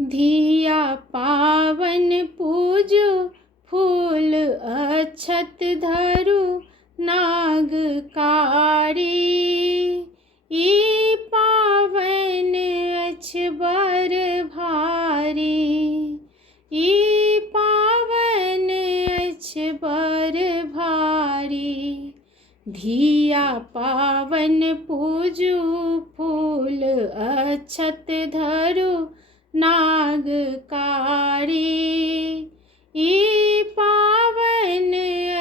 धिया पावन पूजु फूल अक्षत धरु नागकारी। ई पावन अछि बर भारी, ई पावन अछि बर भारी। धिया पावन पूजु फूल अक्षत धरु नागकारी। ई पावन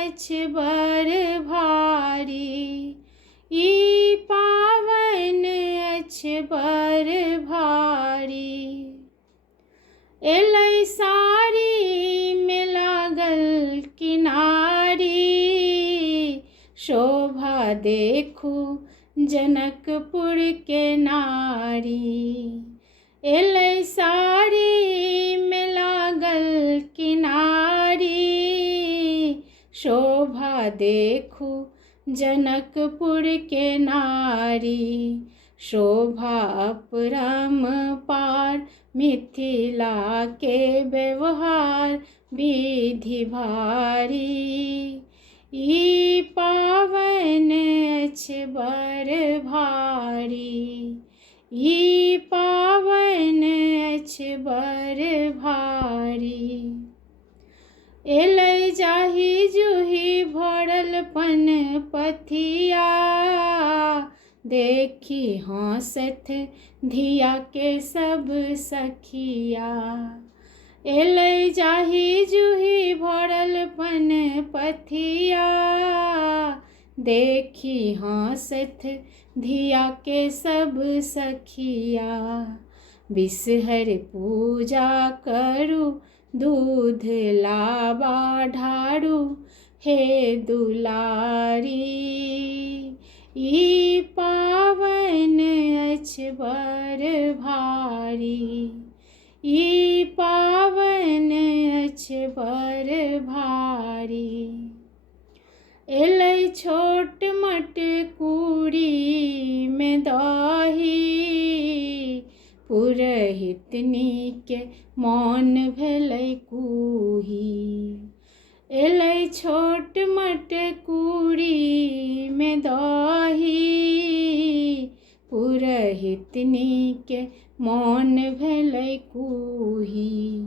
अछि बर भारी, ई पावन अछि बर भारी। एलै साड़ी में लागल किनारी, शोभा देखू जनकपुर के नारी। एलै साड़ी में लागल किनारी, शोभा देखू जनकपुर के नारी। शोभा अपरंपार मिथिला के व्यवहार विधि भारी। ई पावन अछि बर भारी, ई पावन अछि बर भारी। एलै जाहि जुहि भरल पन पथिया, देखी हँसथ धिया के सब सखिया। एलै जाहि जुहि भरल पन पथिया, देखी हँसथ धिया के सब सखिया। बिसहर पूजा करू दूध लाबा ढारू हे दुलारी। ई पावन अछि बर भारी, ई पावन अछि बर भारी। एलै छोट मटकुरी में दही, पुरहितनी के मौन भेलै कूही। एलै छोट मटकुरी में दही, पुरहितनी के मौन भेलै कूही।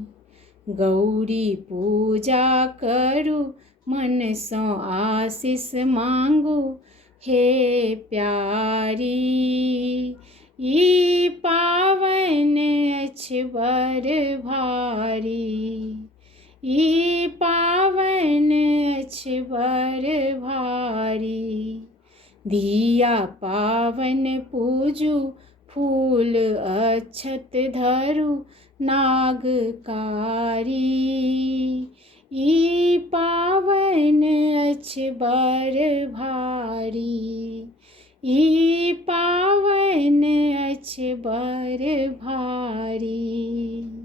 गौरी पूजा करू मन सँ आशीष मांगू हे प्यारी। ई पावन अछि बर भारी, ई पावन अछि बर भारी। धिया पावन पूजु फूल अक्षत धरु नागकारी। ई पावन अछि बर भारी, ई पावन अछि बर भारी।